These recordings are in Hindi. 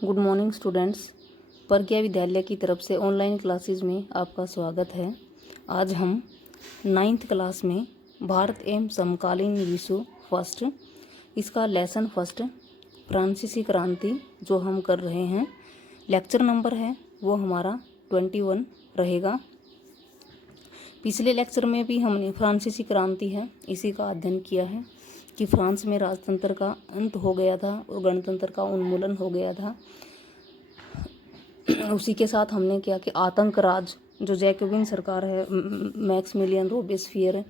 Good morning students. प्रज्ञा विद्यालय की तरफ से ऑनलाइन क्लासेस में आपका स्वागत है। आज हम 9th क्लास में भारत एवं समकालीन विश्व फर्स्ट इसका लेसन फर्स्ट फ्रांसीसी क्रांति जो हम कर रहे हैं। लेक्चर नंबर है वो हमारा 21 रहेगा। पिछले लेक्चर में भी हमने फ्रांसीसी क्रांति है इसी का अध्ययन किया है कि फ्रांस में राजतंत्र का अंत हो गया था और गणतंत्र का उन्मूलन हो गया था। उसी के साथ हमने क्या कि आतंक राज जो जैकोबिन सरकार है, मैक्सिमिलियन रोबेस्पियर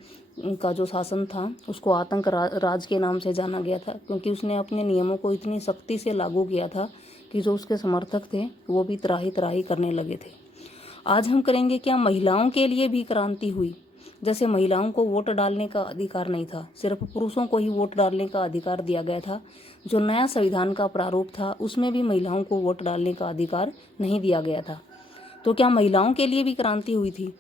का जो शासन था उसको आतंक राज के नाम से जाना गया था, क्योंकि उसने अपने नियमों को इतनी सख्ती से लागू किया था कि जो उसके समर्थक थे वो भी त्राही त्राही करने लगे थे। आज हम करेंगे क्या महिलाओं के लिए भी क्रांति हुई। जैसे महिलाओं को वोट डालने का अधिकार नहीं था, सिर्फ पुरुषों को ही वोट डालने का अधिकार दिया गया था। जो नया संविधान का प्रारूप था उसमें भी महिलाओं को वोट डालने का अधिकार नहीं दिया गया था। तो क्या महिलाओं के लिए भी क्रांति हुई थी?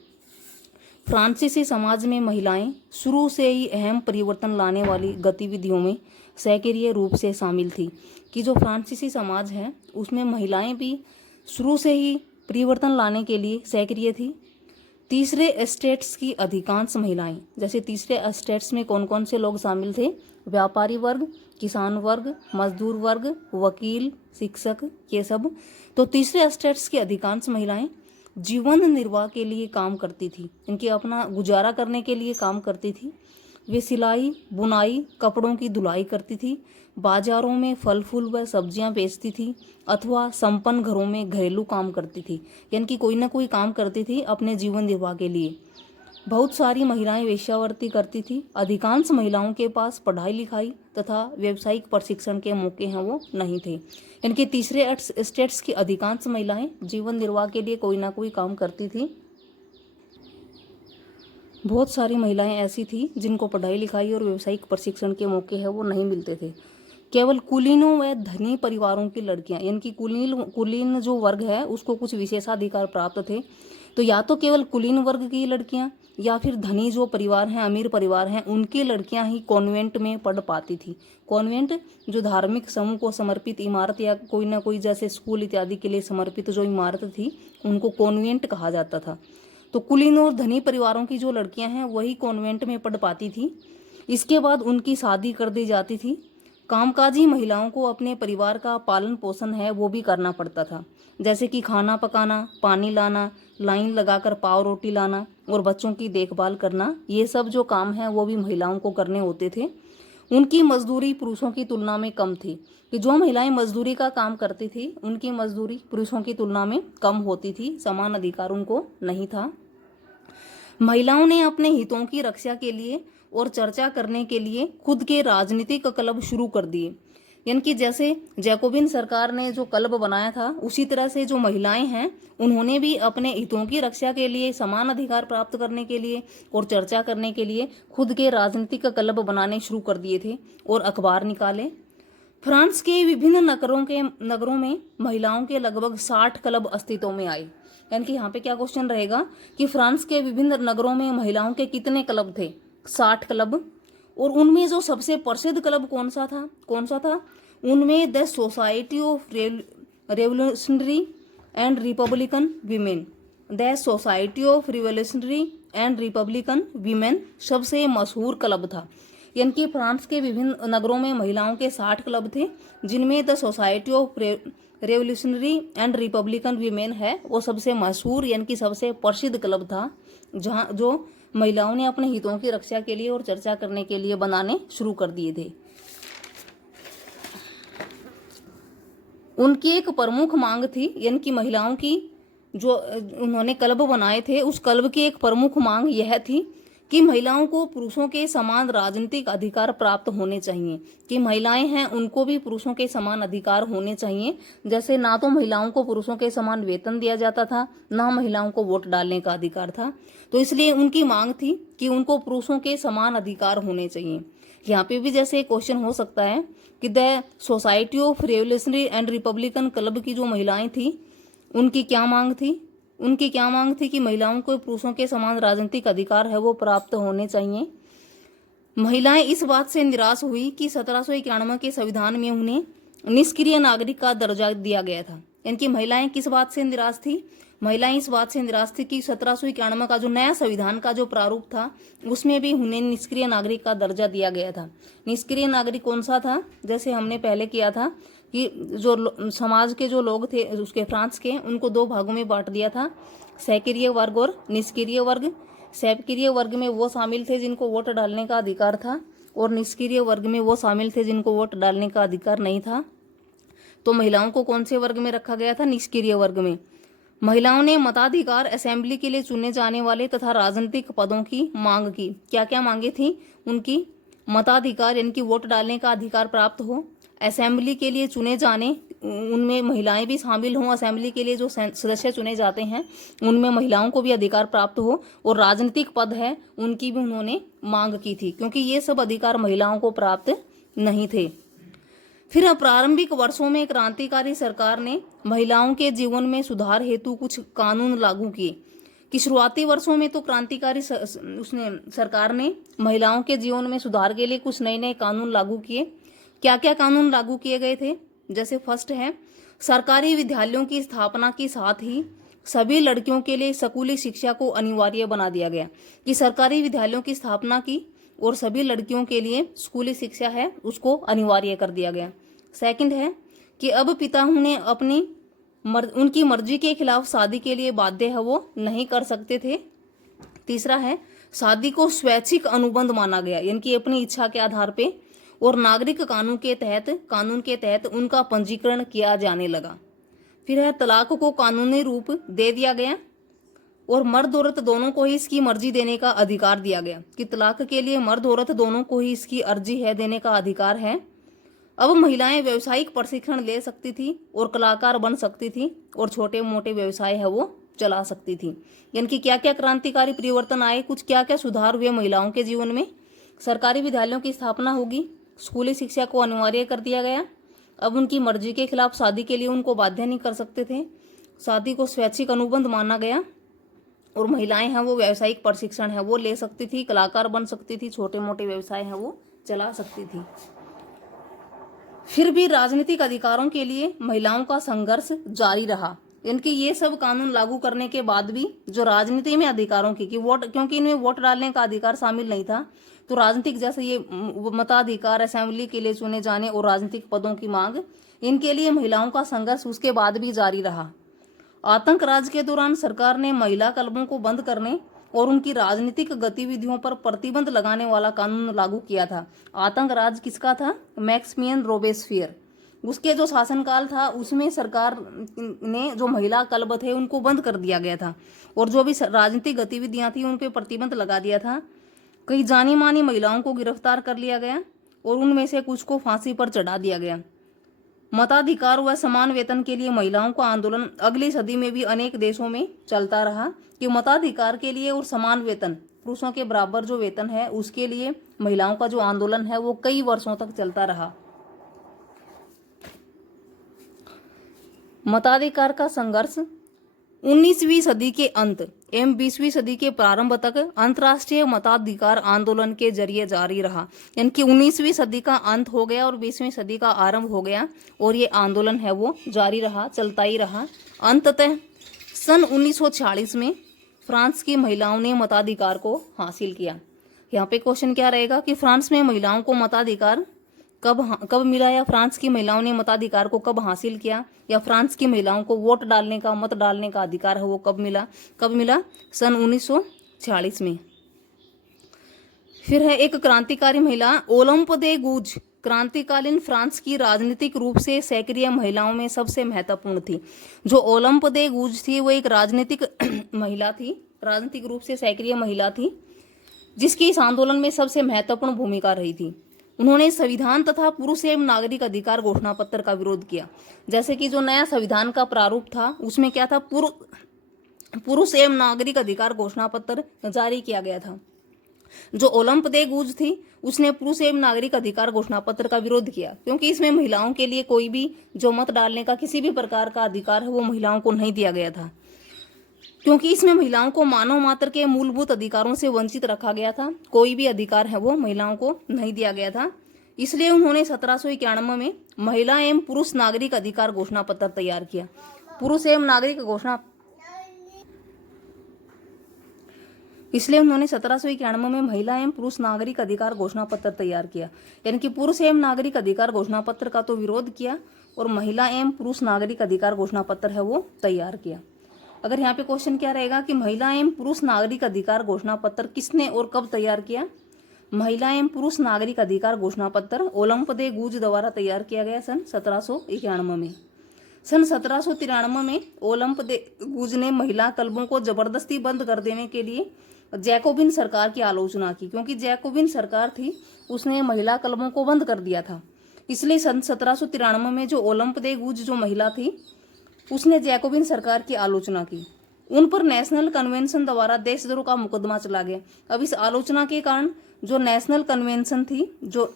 फ्रांसीसी समाज में महिलाएं शुरू से ही अहम परिवर्तन लाने वाली गतिविधियों में सक्रिय रूप से शामिल थी। कि जो फ्रांसीसी समाज है उसमें महिलाएं भी शुरू से ही परिवर्तन लाने के लिए सक्रिय थी। तीसरे स्टेट्स की अधिकांश महिलाएं, जैसे तीसरे स्टेट्स में कौन कौन से लोग शामिल थे? व्यापारी वर्ग, किसान वर्ग, मजदूर वर्ग, वकील, शिक्षक, ये सब। तो तीसरे स्टेट्स की अधिकांश महिलाएं जीवन निर्वाह के लिए काम करती थी, इनके अपना गुजारा करने के लिए काम करती थी। वे सिलाई, बुनाई, कपड़ों की धुलाई करती थी, बाजारों में फल फूल व सब्जियां बेचती थी, अथवा संपन्न घरों में घरेलू काम करती थी, यानी कि कोई ना कोई काम करती थी अपने जीवन निर्वाह के लिए। बहुत सारी महिलाएं वेश्यावृत्ति करती थी। अधिकांश महिलाओं के पास पढ़ाई लिखाई तथा व्यावसायिक प्रशिक्षण के मौके हैं वो नहीं थे। इनके तीसरे स्टेट्स की अधिकांश महिलाएं जीवन निर्वाह के लिए कोई ना कोई काम करती थी। बहुत सारी महिलाएं ऐसी थी जिनको पढ़ाई लिखाई और व्यावसायिक प्रशिक्षण के मौके हैं वो नहीं मिलते थे। केवल कुलीनों व धनी परिवारों की लड़कियां, यानी कि कुलीन जो वर्ग है उसको कुछ विशेषाधिकार प्राप्त थे। तो या तो केवल कुलीन वर्ग की लड़कियां या फिर धनी जो परिवार हैं, अमीर परिवार हैं, उनकी लड़कियां ही कॉन्वेंट में पढ़ पाती थी। कॉन्वेंट जो धार्मिक समूह को समर्पित इमारत या कोई ना कोई जैसे स्कूल इत्यादि के लिए समर्पित जो इमारत थी उनको कॉन्वेंट कहा जाता था। तो कुलीन और धनी परिवारों की जो लड़कियां हैं वही कॉन्वेंट में पढ़ पाती थी। इसके बाद उनकी शादी कर दी जाती थी। कामकाजी महिलाओं को अपने परिवार का पालन पोषण है वो भी करना पड़ता था, जैसे कि खाना पकाना, पानी लाना, लाइन लगाकर पाव रोटी लाना और बच्चों की देखभाल करना। ये सब जो काम है वो भी महिलाओं को करने होते थे। उनकी मजदूरी पुरुषों की तुलना में कम थी। कि जो महिलाएं मजदूरी का काम करती थी उनकी मजदूरी पुरुषों की तुलना में कम होती थी, समान अधिकार उनको नहीं था। महिलाओं ने अपने हितों की रक्षा के लिए और चर्चा करने के लिए खुद के राजनीतिक क्लब शुरू कर दिए। यानी कि जैसे जैकोबिन सरकार ने जो क्लब बनाया था उसी तरह से जो महिलाएं हैं उन्होंने भी अपने हितों की रक्षा के लिए, समान अधिकार प्राप्त करने के लिए और चर्चा करने के लिए खुद के राजनीतिक क्लब बनाने शुरू कर दिए थे और अखबार निकाले। फ्रांस के विभिन्न नगरों में महिलाओं के लगभग 60 क्लब अस्तित्व में आए। यानी कि यहाँ पे क्या क्वेश्चन रहेगा कि फ्रांस के विभिन्न नगरों में महिलाओं के कितने क्लब थे? 60 क्लब। और उनमें जो सबसे प्रसिद्ध क्लब कौन सा था? उनमें the society of revolutionary and Republican women, the society of revolutionary and Republican women सबसे मशहूर क्लब था। यानी कि फ्रांस के विभिन्न नगरों में महिलाओं के 60 क्लब थे, जिनमें the society of revolutionary and Republican women है वो सबसे मशहूर यानी कि सबसे प्रसिद्ध क्लब था, जहां जो महिलाओं ने अपने हितों की रक्षा के लिए और चर्चा करने के लिए बनाने शुरू कर दिए थे। उनकी एक प्रमुख मांग थी, यानी कि महिलाओं की जो उन्होंने क्लब बनाए थे उस क्लब की एक प्रमुख मांग यह थी कि महिलाओं को पुरुषों के समान राजनीतिक अधिकार प्राप्त होने चाहिए। कि महिलाएं हैं उनको भी पुरुषों के समान अधिकार होने चाहिए। जैसे ना तो महिलाओं को पुरुषों के समान वेतन दिया जाता था, ना महिलाओं को वोट डालने का अधिकार था। तो इसलिए उनकी मांग थी कि उनको पुरुषों के समान अधिकार होने चाहिए। यहाँ पे भी जैसे क्वेश्चन हो सकता है कि the society of revolutionary and Republican club की जो महिलाएं थी उनकी क्या मांग थी? कि महिलाओं को पुरुषों के समान राजनीतिक अधिकार है वो प्राप्त होने चाहिए। महिलाएं इस बात से निराश हुई कि 1791 के संविधान में उन्हें निष्क्रिय नागरिक का दर्जा दिया गया था। इनकी महिलाएं किस बात से निराश थी? महिलाएं इस बात से निराश थी कि 1791 का जो नया संविधान का जो प्रारूप था उसमें भी उन्हें निष्क्रिय नागरिक का दर्जा दिया गया था। निष्क्रिय नागरिक कौन सा था? जैसे हमने पहले किया था कि जो समाज के जो लोग थे उसके फ्रांस के, उनको दो भागों में बांट दिया था, सक्रिय वर्ग और निष्क्रिय वर्ग। सक्रिय वर्ग में वो शामिल थे जिनको वोट डालने का अधिकार था, और निष्क्रिय वर्ग में वो शामिल थे जिनको वोट डालने का अधिकार नहीं था। तो महिलाओं को कौन से वर्ग में रखा गया था? निष्क्रिय वर्ग में। महिलाओं ने मताधिकार, असेंबली के लिए चुने जाने वाले तथा राजनीतिक पदों की मांग की। क्या क्या मांगे थी उनकी? मताधिकार यानी कि वोट डालने का अधिकार प्राप्त हो, असेंबली के लिए चुने जाने, उनमें महिलाएं भी शामिल हों, असेंबली के लिए जो सदस्य चुने जाते हैं उनमें महिलाओं को भी अधिकार प्राप्त हो, और राजनीतिक पद है उनकी भी उन्होंने मांग की थी, क्योंकि ये सब अधिकार महिलाओं को प्राप्त नहीं थे। फिर प्रारंभिक वर्षों में क्रांतिकारी सरकार ने महिलाओं के जीवन में सुधार हेतु कुछ कानून लागू किए। कि शुरुआती वर्षों में तो क्रांतिकारी उसने सरकार ने महिलाओं के जीवन में सुधार के लिए कुछ नए नए कानून लागू किए। क्या क्या कानून लागू किए गए थे? जैसे फर्स्ट है, सरकारी विद्यालयों की स्थापना के साथ ही सभी लड़कियों के लिए स्कूली शिक्षा को अनिवार्य बना दिया गया। कि सरकारी विद्यालयों की स्थापना की और सभी लड़कियों के लिए स्कूली शिक्षा है उसको अनिवार्य कर दिया गया। सेकंड है कि अब पिता उन्हें उनकी मर्जी के खिलाफ शादी के लिए बाध्य है वो नहीं कर सकते थे। तीसरा है, शादी को स्वैच्छिक अनुबंध माना गया, यानी कि अपनी इच्छा के आधार पे, और नागरिक कानून के तहत उनका पंजीकरण किया जाने लगा। फिर है, तलाक को कानूनी रूप दे दिया गया और मर्द औरत दोनों को ही इसकी मर्जी देने का अधिकार दिया गया। कि तलाक के लिए मर्द औरत दोनों को ही इसकी अर्जी है, देने का अधिकार है। अब महिलाएं व्यावसायिक प्रशिक्षण ले सकती थी और कलाकार बन सकती थी और छोटे मोटे व्यवसाय है वो चला सकती थी। यानी कि क्या क्या क्रांतिकारी परिवर्तन आए, कुछ क्या क्या सुधार हुए महिलाओं के जीवन में? सरकारी विद्यालयों की स्थापना होगी, स्कूली शिक्षा को अनिवार्य कर दिया गया, अब उनकी मर्जी के खिलाफ शादी के लिए उनको बाध्य नहीं कर सकते थे, शादी को स्वैच्छिक अनुबंध माना गया, और महिलाएं हैं वो व्यावसायिक प्रशिक्षण है वो ले सकती थी, कलाकार बन सकती थी, छोटे मोटे व्यवसाय हैं वो चला सकती थी। फिर भी राजनीतिक अधिकारों के लिए महिलाओं का संघर्ष जारी रहा। इनके ये सब कानून लागू करने के बाद भी जो राजनीति में अधिकारों की, कि वोट, क्योंकि इनमें वोट डालने का अधिकार शामिल नहीं था, तो राजनीतिक जैसे ये मताधिकार, असेंबली के लिए चुने जाने और राजनीतिक पदों की मांग, इनके लिए महिलाओं का संघर्ष उसके बाद भी जारी रहा। आतंक राज के दौरान सरकार ने महिला क्लबों को बंद करने और उनकी राजनीतिक गतिविधियों पर प्रतिबंध लगाने वाला कानून लागू किया था। आतंक राज किसका था? मैक्सिमियन रोबेस्फियर। उसके जो शासनकाल था उसमें सरकार ने जो महिला क्लब थे उनको बंद कर दिया गया था, और जो भी राजनीतिक गतिविधियां थी उन पर प्रतिबंध लगा दिया था। कई जानी मानी महिलाओं को गिरफ्तार कर लिया गया और उनमें से कुछ को फांसी पर चढ़ा दिया गया। मताधिकार व समान वेतन के लिए महिलाओं का आंदोलन अगली सदी में भी अनेक देशों में चलता रहा। कि मताधिकार के लिए और समान वेतन, पुरुषों के बराबर जो वेतन है उसके लिए महिलाओं का जो आंदोलन है वो कई वर्षों तक चलता रहा। मताधिकार का संघर्ष 19वीं सदी के अंत एवं 20वीं सदी के प्रारंभ तक अंतर्राष्ट्रीय मताधिकार आंदोलन के जरिए जारी रहा। यानी कि 19वीं सदी का अंत हो गया और 20वीं सदी का आरंभ हो गया, और ये आंदोलन है वो जारी रहा, चलता ही रहा। अंततः सन 1946 में फ्रांस की महिलाओं ने मताधिकार को हासिल किया। यहाँ पे क्वेश्चन क्या रहेगा कि फ्रांस में महिलाओं को मताधिकार कब मिला, या फ्रांस की महिलाओं ने मताधिकार को कब हासिल किया, या फ्रांस की महिलाओं को वोट डालने का, मत डालने का अधिकार है वो कब मिला? सन 1946 में। फिर है एक क्रांतिकारी महिला, ओलंप दे गूज क्रांतिकालीन फ्रांस की राजनीतिक रूप से सक्रिय महिलाओं में सबसे महत्वपूर्ण थी। जो ओलंप दे गूज थी वो एक राजनीतिक महिला थी, राजनीतिक रूप से सक्रिय महिला थी, जिसकी इस आंदोलन में सबसे महत्वपूर्ण भूमिका रही थी। उन्होंने संविधान तथा पुरुष एवं नागरिक अधिकार घोषणा पत्र का विरोध किया। जैसे कि जो नया संविधान का प्रारूप था उसमें क्या था, पुरुष एवं नागरिक अधिकार घोषणा पत्र जारी किया गया था। जो ओलंप दे गूज थी उसने पुरुष एवं नागरिक अधिकार घोषणा पत्र का विरोध किया, क्योंकि इसमें महिलाओं के लिए कोई भी जो मत डालने का किसी भी प्रकार का अधिकार है वो महिलाओं को नहीं दिया गया था, क्योंकि इसमें महिलाओं को मानव मात्र के मूलभूत अधिकारों से वंचित रखा गया था। कोई भी अधिकार है वो महिलाओं को नहीं दिया गया था। इसलिए उन्होंने 1791 में महिला एवं पुरुष नागरिक अधिकार घोषणा पत्र तैयार किया। पुरुष एवं नागरिक घोषणा इसलिए उन्होंने 1791 में महिला एवं पुरुष नागरिक अधिकार घोषणा पत्र तैयार किया। यानी कि पुरुष एवं नागरिक अधिकार घोषणा पत्र का तो विरोध किया और महिला एवं पुरुष नागरिक अधिकार घोषणा पत्र है वो तैयार किया। अगर यहाँ पे क्वेश्चन क्या रहेगा कि महिला एवं पुरुष नागरिक अधिकार घोषणा पत्र किसने और कब तैयार किया? महिला एवं पुरुष नागरिक अधिकार घोषणा पत्र ओलंप दे गूज द्वारा तैयार किया गया सन 1791 में। सन 1793 में ओलंप दे गूज ने महिला क्लबों को जबरदस्ती बंद कर देने के लिए जैकोबिन सरकार की आलोचना की, क्योंकि जैकोबिन सरकार थी उसने महिला क्लबों को बंद कर दिया था। इसलिए सन 1793 में जो ओलंप दे गूज जो महिला थी उसने जैकोबिन सरकार की आलोचना की। उन पर नेशनल कन्वेंशन द्वारा देशद्रोह का मुकदमा चला गया। अब इस आलोचना के कारण जो नेशनल कन्वेंशन थी, जो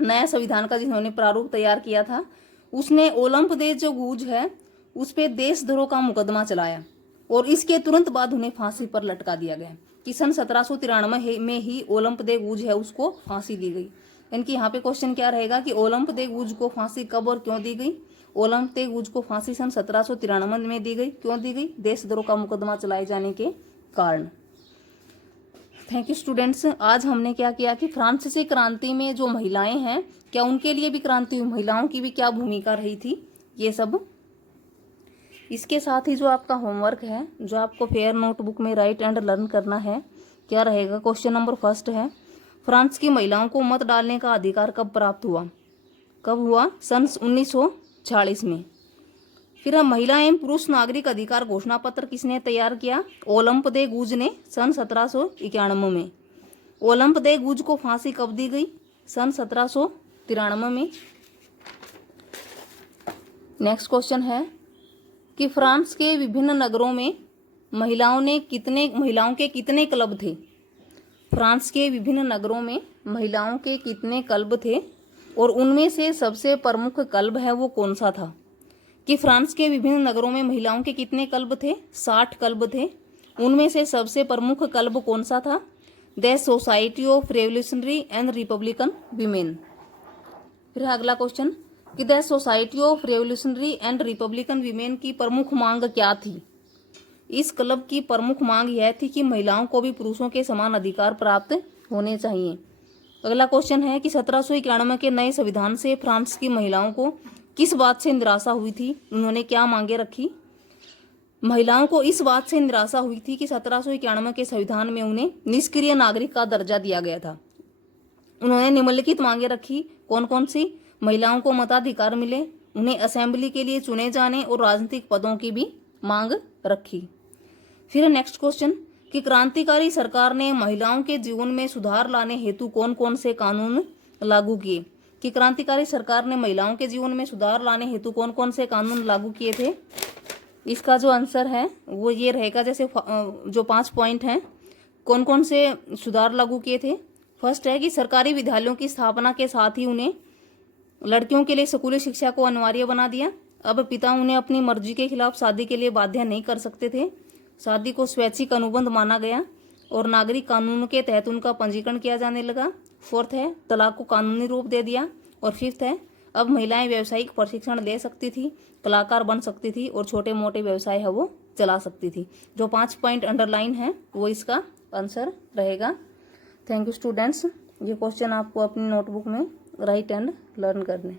नया संविधान का जिन्होंने प्रारूप तैयार किया था, उसने ओलंप दे जो गूज है उस पे देशद्रोह का मुकदमा चलाया और इसके तुरंत बाद उन्हें फांसी पर लटका दिया गया कि सन 1793 में ही ओलंप दे गूज है उसको फांसी दी गई। इनकी यहाँ पे क्वेश्चन क्या रहेगा कि ओलंप दे गूज को फांसी कब और क्यों दी गई? ओलंप दे गूज को फांसी सन 1793 में दी गई। क्यों दी गई? देशद्रोह का मुकदमा चलाए जाने के कारण। Thank you students. आज हमने क्या किया कि फ्रांसीसी क्रांति में जो महिलाएं हैं, क्या उनके लिए भी क्रांति हुई, महिलाओं की भी क्या भूमिका रही थी, ये सब। इसके साथ ही जो आपका होमवर्क है, जो आपको फेयर नोटबुक में राइट एंड लर्न करना है, क्या रहेगा? क्वेश्चन नंबर फर्स्ट है, फ्रांस की महिलाओं को मत डालने का अधिकार कब प्राप्त हुआ? कब हुआ? सन 1946 में। फिर हम महिला एवं पुरुष नागरिक अधिकार घोषणा पत्र किसने तैयार किया? ओलंप दे गूज ने सन 1791 में। ओलंप दे गूज को फांसी कब दी गई? सन 1793 में। नेक्स्ट क्वेश्चन है कि फ्रांस के विभिन्न नगरों में महिलाओं के कितने क्लब थे? फ्रांस के विभिन्न नगरों में महिलाओं के कितने क्लब थे और उनमें से सबसे प्रमुख क्लब है वो कौन सा था? कि फ्रांस के विभिन्न नगरों में महिलाओं के कितने क्लब थे? 60 क्लब थे। उनमें से सबसे प्रमुख क्लब कौन सा था? The society of revolutionary and Republican women. फिर अगला क्वेश्चन कि the society of revolutionary and Republican women की प्रमुख मांग क्या थी? इस क्लब की प्रमुख मांग यह थी कि महिलाओं को भी पुरुषों के समान अधिकार प्राप्त होने चाहिए। अगला क्वेश्चन है कि 1791 के नए संविधान से फ्रांस की महिलाओं को किस बात से निराशा हुई थी? उन्होंने क्या मांगे रखी? महिलाओं को इस बात से निराशा हुई थी कि 1791 के संविधान में उन्हें निष्क्रिय नागरिक का दर्जा दिया गया था। उन्होंने निम्नलिखित मांगे रखी। कौन कौन सी? महिलाओं को मताधिकार मिले, उन्हें असेंबली के लिए चुने जाने और राजनीतिक पदों की भी मांग रखी। फिर नेक्स्ट क्वेश्चन कि क्रांतिकारी सरकार ने महिलाओं के जीवन में सुधार लाने हेतु कौन कौन से कानून लागू किए? कि क्रांतिकारी सरकार ने महिलाओं के जीवन में सुधार लाने हेतु कौन कौन से कानून लागू किए थे? इसका जो आंसर है वो ये रहेगा, जैसे जो 5 पॉइंट हैं, कौन कौन से सुधार लागू किए थे। फर्स्ट है कि सरकारी विद्यालयों की स्थापना के साथ ही उन्हें लड़कियों के लिए स्कूली शिक्षा को अनिवार्य बना दिया। अब पिता उन्हें अपनी मर्जी के खिलाफ शादी के लिए बाध्य नहीं कर सकते थे। शादी को स्वैच्छिक अनुबंध माना गया और नागरिक कानून के तहत उनका पंजीकरण किया जाने लगा। फोर्थ है तलाक को कानूनी रूप दे दिया। और फिफ्थ है अब महिलाएं व्यावसायिक प्रशिक्षण ले सकती थी, कलाकार बन सकती थी और छोटे मोटे व्यवसाय है वो चला सकती थी। जो 5 पॉइंट अंडरलाइन है वो इसका आंसर रहेगा। Thank you students. ये क्वेश्चन आपको अपनी नोटबुक में राइट एंड लर्न करने।